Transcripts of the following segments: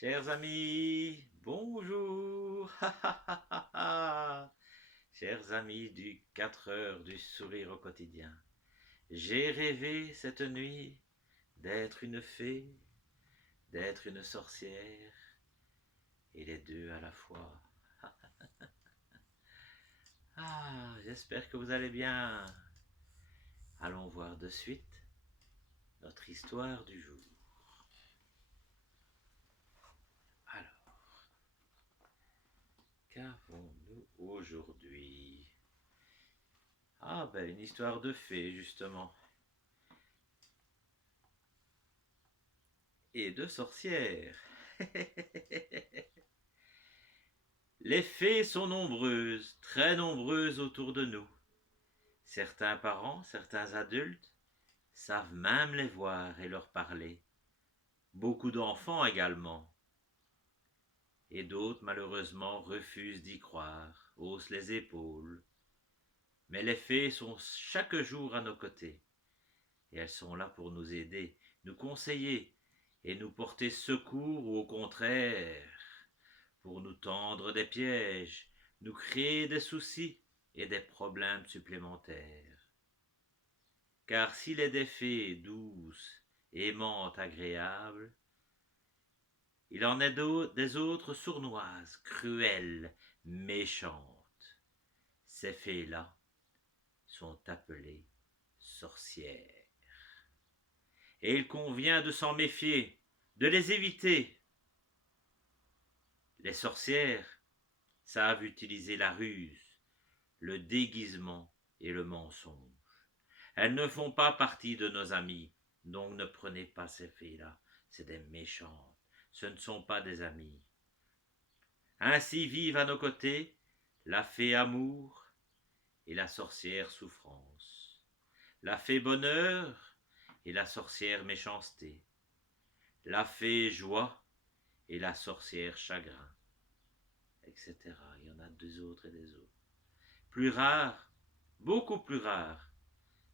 Chers amis, bonjour. Chers amis du 4 heures du sourire au quotidien, j'ai rêvé cette nuit d'être une fée, d'être une sorcière, et les deux à la fois. J'espère que vous allez bien. Allons voir de suite notre histoire du jour. Alors, qu'avons-nous aujourd'hui? Une histoire de fée, justement. Et de sorcières. Les fées sont nombreuses, très nombreuses autour de nous. Certains parents, certains adultes savent même les voir et leur parler. Beaucoup d'enfants également. Et d'autres, malheureusement, refusent d'y croire, haussent les épaules. Mais les fées sont chaque jour à nos côtés. Et elles sont là pour nous aider, nous conseiller et nous porter secours ou au contraire, pour nous tendre des pièges, nous créer des soucis et des problèmes supplémentaires. Car s'il est des fées douces, aimantes, agréables, il en est des autres sournoises, cruelles, méchantes. Ces fées-là sont appelées sorcières. Et il convient de s'en méfier, de les éviter. Les sorcières savent utiliser la ruse, le déguisement et le mensonge. Elles ne font pas partie de nos amis, donc ne prenez pas ces fées-là. C'est des méchantes, ce ne sont pas des amis. Ainsi vivent à nos côtés la fée amour et la sorcière souffrance, la fée bonheur et la sorcière méchanceté, la fée joie et la sorcière chagrin, etc. Il y en a des autres et des autres. Plus rares, beaucoup plus rares,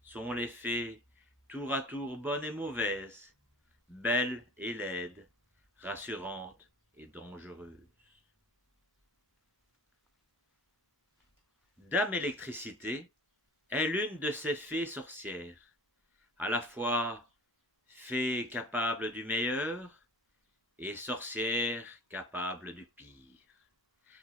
sont les fées tour à tour bonnes et mauvaises, belles et laides, rassurantes et dangereuses. Dame Électricité est l'une de ces fées sorcières, à la fois fée capable du meilleur et sorcière capable du pire.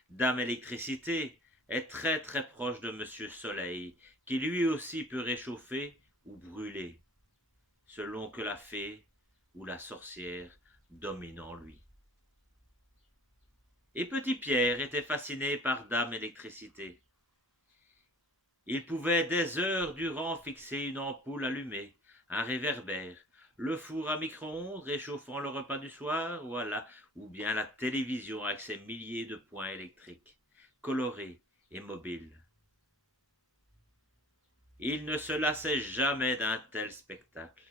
Dame Électricité est très très proche de Monsieur Soleil, qui lui aussi peut réchauffer ou brûler, selon que la fée ou la sorcière domine en lui. Et Petit Pierre était fasciné par Dame Électricité. Il pouvait des heures durant fixer une ampoule allumée, un réverbère, le four à micro-ondes réchauffant le repas du soir, voilà, ou bien la télévision avec ses milliers de points électriques, colorés et mobiles. Il ne se lassait jamais d'un tel spectacle.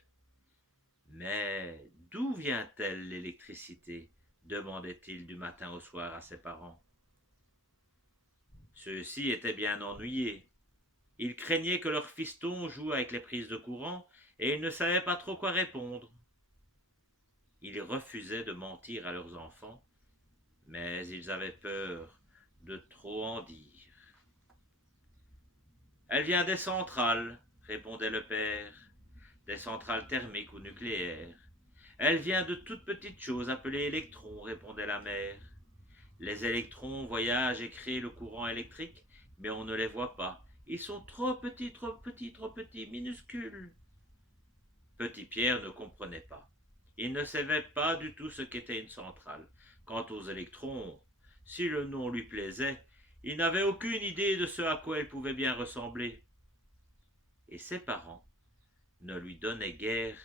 Mais d'où vient-elle l'électricité? Demandait-il du matin au soir à ses parents. Ceux-ci étaient bien ennuyés. Ils craignaient que leur fiston joue avec les prises de courant et ils ne savaient pas trop quoi répondre. Ils refusaient de mentir à leurs enfants, mais ils avaient peur de trop en dire. Elle vient des centrales, répondait le père, des centrales thermiques ou nucléaires. Elle vient de toutes petites choses appelées électrons, répondait la mère. Les électrons voyagent et créent le courant électrique, mais on ne les voit pas. Ils sont trop petits, trop petits, trop petits, minuscules. Petit Pierre ne comprenait pas. Il ne savait pas du tout ce qu'était une centrale. Quant aux électrons, si le nom lui plaisait, il n'avait aucune idée de ce à quoi elles pouvaient bien ressembler. Et ses parents ne lui donnaient guère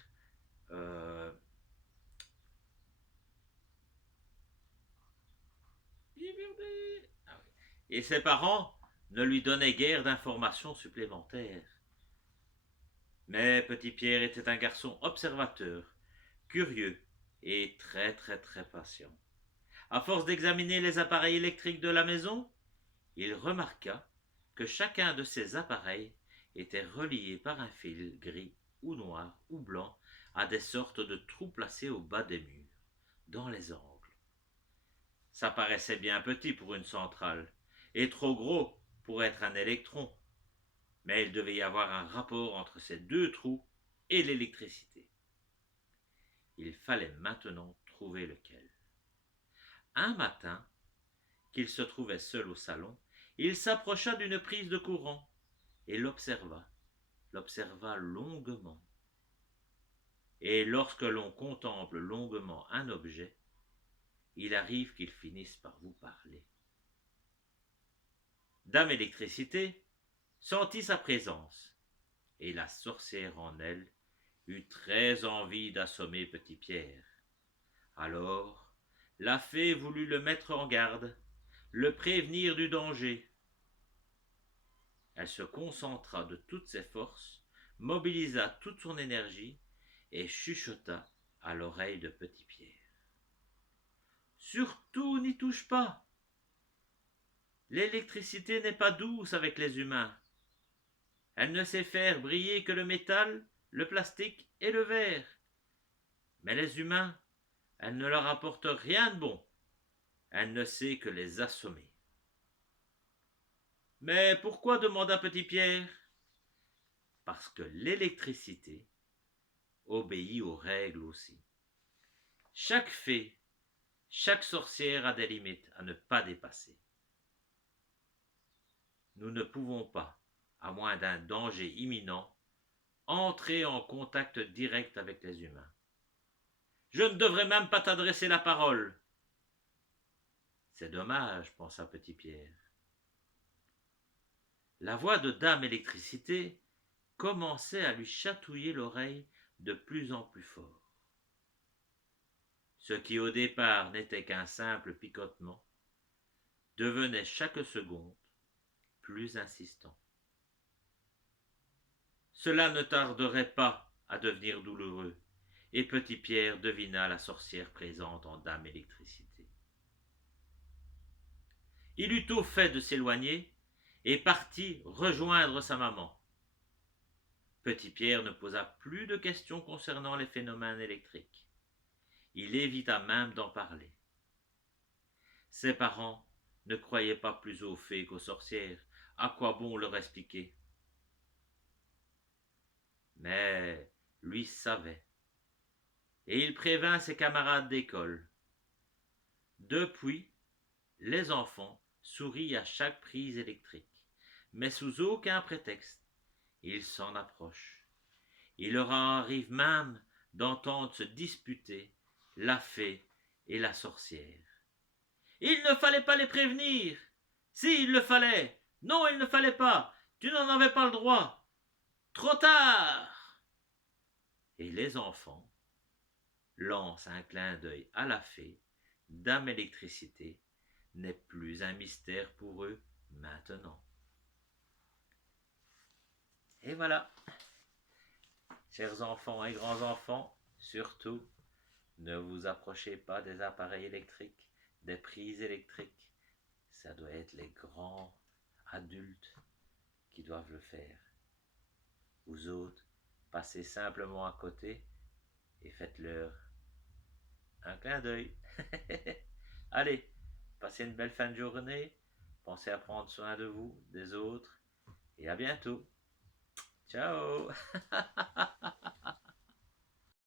euh, et ses parents ne lui donnaient guère d'informations supplémentaires. Mais Petit Pierre était un garçon observateur, curieux et très très très patient. À force d'examiner les appareils électriques de la maison, il remarqua que chacun de ces appareils était relié par un fil gris ou noir ou blanc à des sortes de trous placés au bas des murs, dans les angles. Ça paraissait bien petit pour une centrale, et trop gros pour être un électron. Mais il devait y avoir un rapport entre ces deux trous et l'électricité. Il fallait maintenant trouver lequel. Un matin, qu'il se trouvait seul au salon, il s'approcha d'une prise de courant et l'observa longuement. Et lorsque l'on contemple longuement un objet, il arrive qu'il finisse par vous parler. Dame Électricité sentit sa présence, et la sorcière en elle eut très envie d'assommer Petit Pierre. Alors, la fée voulut le mettre en garde, le prévenir du danger. Elle se concentra de toutes ses forces, mobilisa toute son énergie et chuchota à l'oreille de Petit Pierre. Surtout n'y touche pas. L'électricité n'est pas douce avec les humains. Elle ne sait faire briller que le métal, le plastique et le verre. Mais les humains, elle ne leur apporte rien de bon. Elle ne sait que les assommer. Mais pourquoi demanda Petit Pierre? Parce que l'électricité obéit aux règles aussi. Chaque fée, chaque sorcière a des limites à ne pas dépasser. Nous ne pouvons pas, à moins d'un danger imminent, entrer en contact direct avec les humains. Je ne devrais même pas t'adresser la parole. C'est dommage, pensa Petit Pierre. La voix de Dame Électricité commençait à lui chatouiller l'oreille de plus en plus fort. Ce qui au départ n'était qu'un simple picotement devenait chaque seconde plus insistant. Cela ne tarderait pas à devenir douloureux, et Petit Pierre devina la sorcière présente en Dame Électricité. Il eut tôt fait de s'éloigner et partit rejoindre sa maman. Petit Pierre ne posa plus de questions concernant les phénomènes électriques. Il évita même d'en parler. Ses parents ne croyaient pas plus aux fées qu'aux sorcières. À quoi bon leur expliquer? Mais lui savait, et il prévint ses camarades d'école. Depuis, les enfants sourient à chaque prise électrique, mais sous aucun prétexte, ils s'en approchent. Il leur arrive même d'entendre se disputer la fée et la sorcière. Il ne fallait pas les prévenir. Si, il le fallait. Non, il ne fallait pas. Tu n'en avais pas le droit. Trop tard. Et les enfants lancent un clin d'œil à la fée. Dame Électricité n'est plus un mystère pour eux maintenant. Et voilà, chers enfants et grands-enfants, surtout, ne vous approchez pas des appareils électriques, des prises électriques. Ça doit être les grands adultes qui doivent le faire. Vous autres, passez simplement à côté et faites-leur un clin d'œil. Allez, passez une belle fin de journée. Pensez à prendre soin de vous, des autres. Et à bientôt. Ciao